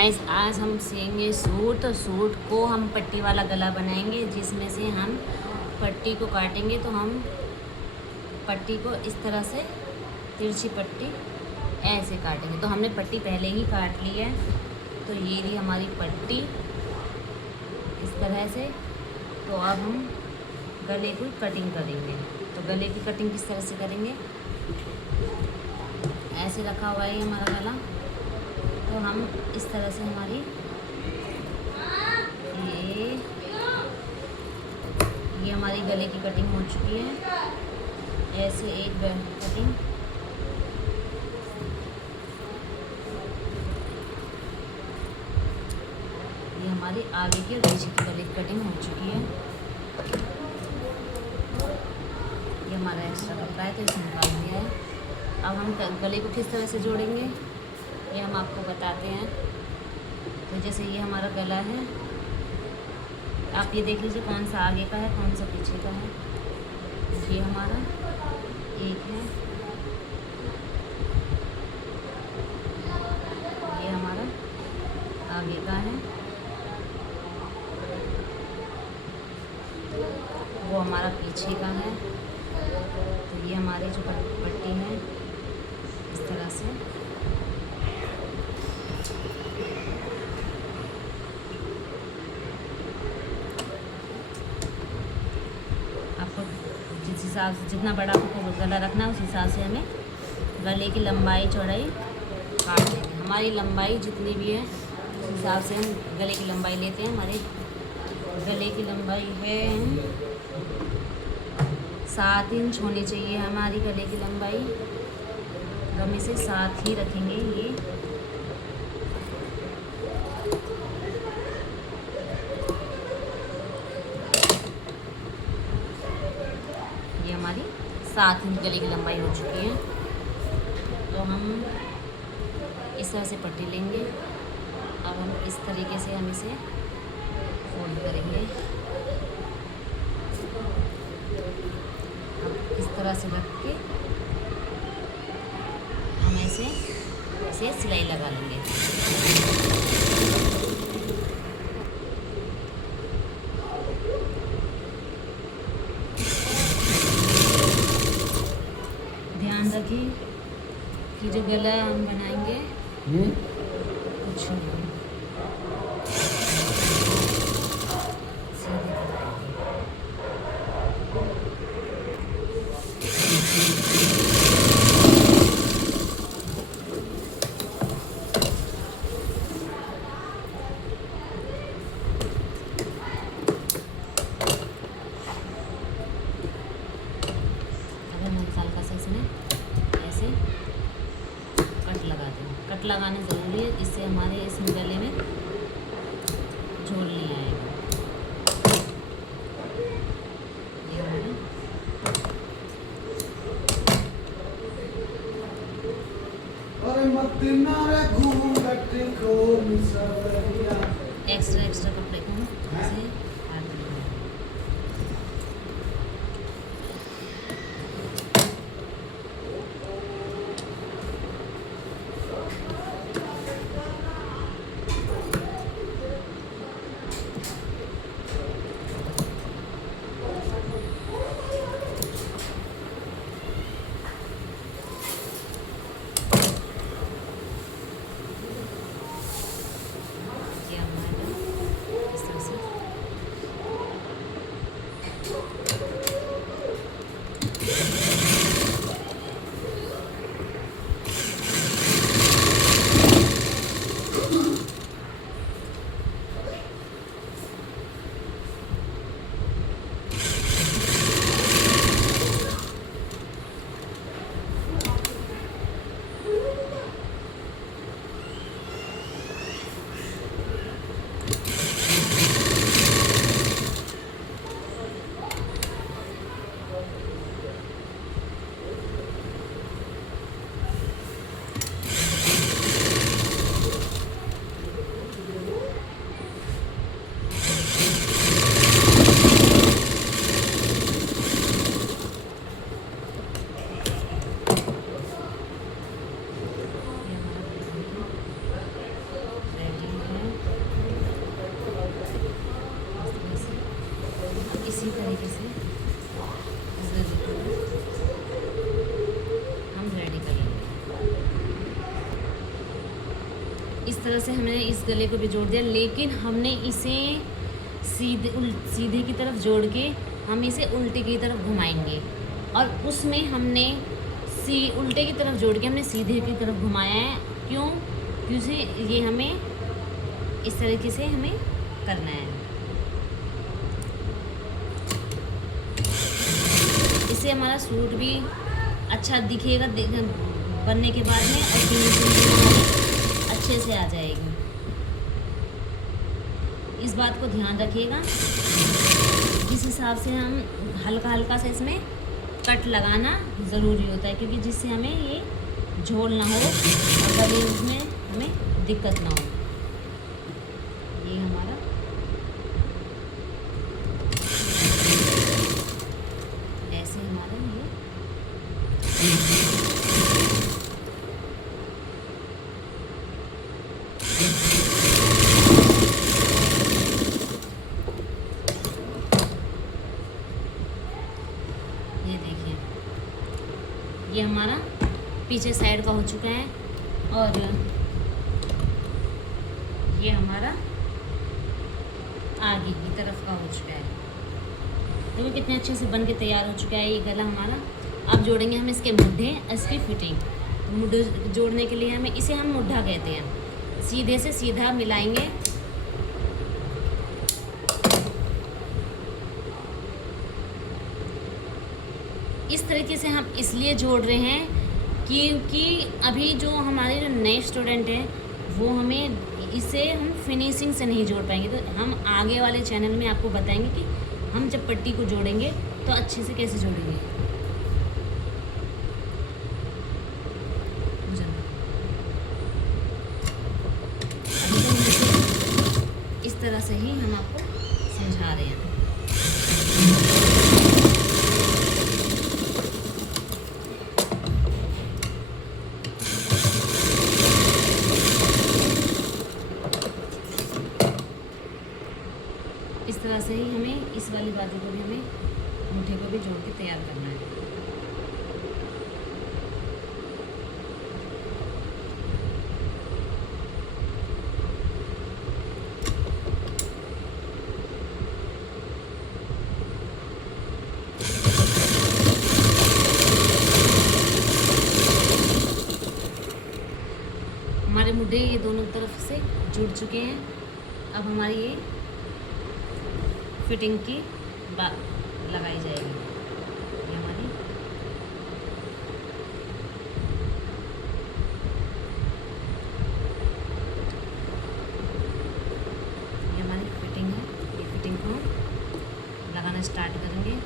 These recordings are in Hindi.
गाइस आज हम सिलेंगे सूट। तो सूट को हम पट्टी वाला गला बनाएंगे, जिसमें से हम पट्टी को काटेंगे। तो हम पट्टी को इस तरह से तिरछी पट्टी ऐसे काटेंगे। तो हमने पट्टी पहले ही काट ली है। तो ये रही हमारी पट्टी इस तरह से। तो अब हम गले की कटिंग करेंगे। तो गले की कटिंग किस तरह से करेंगे, ऐसे रखा हुआ है हमारा गला। तो हम इस तरह से हमारी ये हमारी गले की कटिंग हो चुकी है। ऐसे एक कटिंग ये हमारी आगे की और पीछे की गले की कटिंग हो चुकी है। ये हमारा एक्स्ट्रा कपड़ा है तो इसे निकाल दिया है। अब हम गले को किस तरह से जोड़ेंगे ये हम आपको बताते हैं। तो जैसे ये हमारा गला है, आप ये देख लीजिए कौन सा आगे का है कौन सा पीछे का है। ये हमारा एक है, ये हमारा आगे का है, वो हमारा पीछे का है। तो ये हमारी जो पट्टी है इस तरह से आपको जिस हिसाब से जितना बड़ा आपको गला रखना है उस हिसाब से हमें गले की लंबाई चौड़ाई काट देंगे। हमारी लंबाई जितनी भी है उस हिसाब से हम गले की लंबाई लेते हैं। हमारे गले की लंबाई है 7 इंच होनी चाहिए हमारी गले की लंबाई। हम इसे 7 ही रखेंगे। ये हमारी 7 इंच गले की लंबाई हो चुकी है। तो हम इस तरह से पट्टी लेंगे। अब हम इस तरीके से हम इसे फोल्ड करेंगे। अब इस तरह से रख के हम इसे सिलाई लगा लेंगे। ध्यान रखिए कि जो गला हम बनाएंगे कुछ नहीं सीधे हल्का सा इसमें ऐसे कट लगा दें। कट लगाना ज़रूरी है, इससे हमारे इस गले में झोल नहीं आएगा। ये हमारे एक्स्ट्रा कपड़े को ऐसे काट देंगे। ये हमारा इसी तरीके से इस गले को हम रेडी कर लेंगे। इस तरह से हमने इस गले को भी जोड़ दिया, लेकिन हमने इसे सीधे की तरफ जोड़ के हम इसे उल्टे की तरफ घुमाएंगे, और उसमें हमने उल्टे की तरफ जोड़ के हमने सीधे की तरफ घुमाया है। क्यों? क्योंकि ये हमें इस तरीके से हमें करना है। इससे हमारा सूट भी अच्छा दिखेगा बनने के बाद में, और फिनिशिंग अच्छे से आ जाएगी। इस बात को ध्यान रखिएगा, जिस हिसाब से हम हल्का हल्का से इसमें कट लगाना ज़रूरी होता है, क्योंकि जिससे हमें ये झोल ना हो और कभी उसमें हमें दिक्कत ना हो। ये हमारा ऐसे हमारा ये देखिए, ये हमारा पीछे साइड का हो चुका है, और ये हमारा आगे की तरफ का हो चुका है। देखो कितने अच्छे से बन के तैयार हो चुका है ये गला हमारा। अब जोड़ेंगे हम इसके मुड्ढे, इसकी फिटिंग। मुड्ढे जोड़ने के लिए हमें इसे हम मुड्ढा कहते हैं। सीधे से सीधा मिलाएंगे, इस तरीके से हम इसलिए जोड़ रहे हैं क्योंकि अभी जो हमारे जो नए स्टूडेंट हैं वो हमें इसे हम फिनिशिंग से नहीं जोड़ पाएंगे। तो हम आगे वाले चैनल में आपको बताएंगे कि हम जब पट्टी को जोड़ेंगे तो अच्छे से कैसे जोड़ेंगे। इस तरह से ही हम आपको समझा रहे हैं। इस तरह से ही हमें इस वाली बाजू को भी हमें मुट्ठी को भी जोड़ के तैयार करना है। हमारे मुड्ढे ये दोनों तरफ से जुड़ चुके हैं। अब हमारी ये फिटिंग की बात लगाई जाएगी। ये हमारी फिटिंग है। ये फिटिंग को लगाना स्टार्ट करेंगे।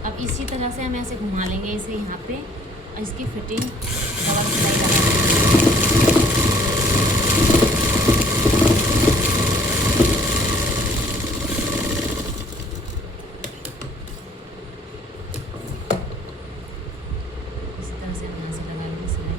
अब इसी तरह से हम ऐसे घुमा लेंगे इसे यहाँ पे, और इसकी फिटिंग डबल सिलाई लगाएंगे। इस तरह से हम यहाँ से लगा लेंगे सिलाई।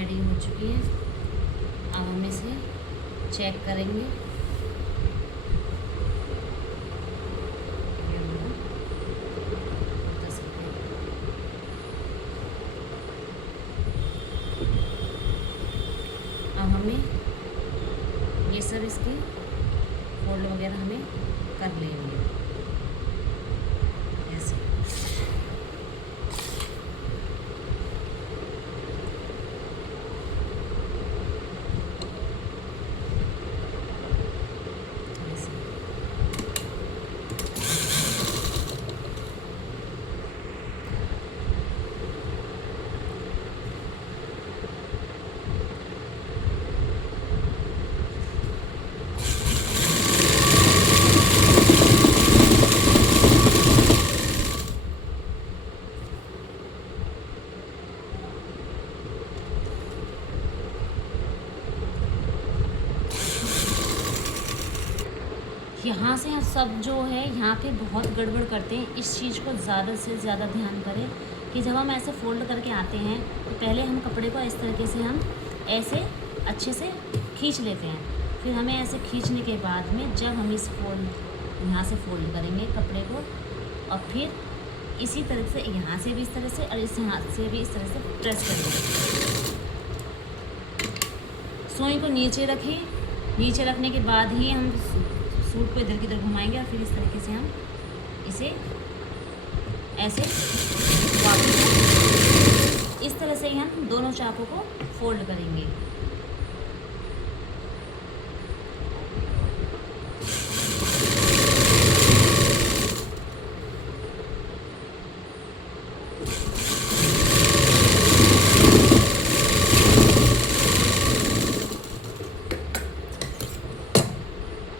रेडी हो चुकी है। अब हम इसे चेक करेंगे। अब हमें ये सब इसकी फोल्ड वगैरह हमें कर लेंगे ऐसे। यहाँ से सब जो है यहाँ पे बहुत गड़बड़ करते हैं। इस चीज़ को ज़्यादा से ज़्यादा ध्यान करें कि जब हम ऐसे फोल्ड करके आते हैं तो पहले हम कपड़े को इस तरीके से हम ऐसे अच्छे से खींच लेते हैं। फिर हमें ऐसे खींचने के बाद में जब हम इस यहाँ से फोल्ड करेंगे कपड़े को, और फिर इसी तरह से यहाँ से भी इस तरह से और इस हाथ से भी इस तरह से प्रेस करेंगे। सुई को नीचे रखें। नीचे रखने के बाद ही हम सूट को इधर की तरफ घुमाएंगे और फिर इस तरीके से हम इसे ऐसे वापस इस तरह से ही हम दोनों चाकों को फोल्ड करेंगे।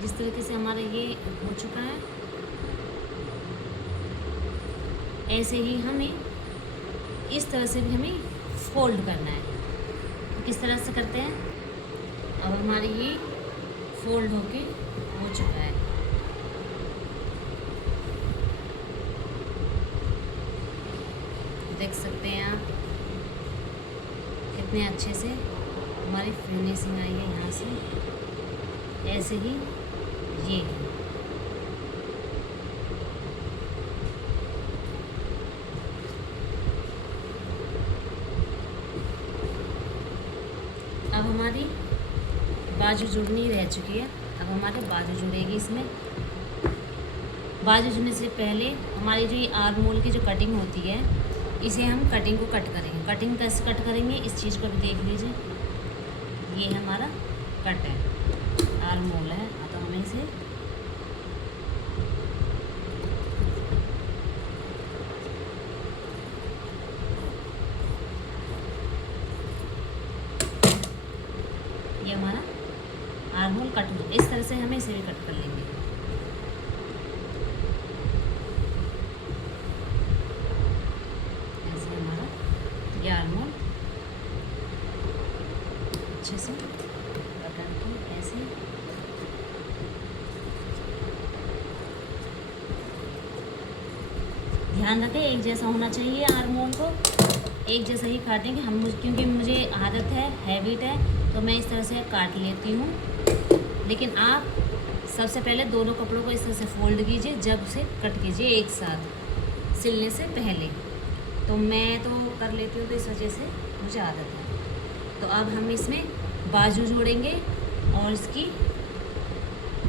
जिस तरीके से हमारा ये हो चुका है, ऐसे ही हमें इस तरह से भी हमें फोल्ड करना है। तो किस तरह से करते हैं, अब हमारे ये फोल्ड होके हो चुका है। देख सकते हैं आप कितने अच्छे से हमारी फिनिशिंग आई है यहाँ से। ऐसे ही ये अब हमारी बाजू जुड़नी रह चुकी है। अब हमारे बाजू जुड़ेगी। इसमें बाजू जुड़ने से पहले हमारी जो ये आर्म होल की जो कटिंग होती है, इसे हम कटिंग को कट करेंगे। कटिंग कैसे कट करेंगे इस चीज़ को भी देख लीजिए। ये हमारा कट है, आर्म होल है। तो हमें इसे ये हमारा आर्म होल कट हो, इस तरह से हमें इसे भी कट कर लेंगे। ऐसे हमारा ये आर्म होल अच्छे से कट करके ऐसे ध्यान रखें, एक जैसा होना चाहिए। आर्म होल को एक जैसा ही काटेंगे हम, क्योंकि मुझे आदत है, हैबिट है, तो मैं इस तरह से काट लेती हूँ। लेकिन आप सबसे पहले दोनों कपड़ों को इस तरह से फोल्ड कीजिए, जब से कट कीजिए एक साथ सिलने से पहले। तो मैं तो कर लेती हूँ, तो इस वजह से मुझे आदत है। तो अब हम इसमें बाजू जोड़ेंगे और इसकी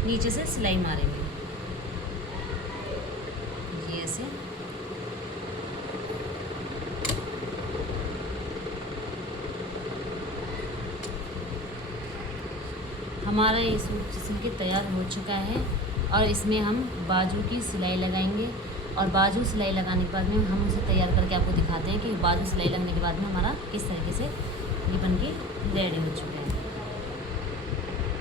नीचे से सिलाई मारेंगे ये ऐसे। हमारा ये सूट सिल के तैयार हो चुका है और इसमें हम बाजू की सिलाई लगाएंगे। और बाजू सिलाई लगाने के बाद में हम उसे तैयार करके आपको दिखाते हैं कि बाजू सिलाई लगने के बाद में हमारा किस तरीके से ये बन के रेडी हो चुका है।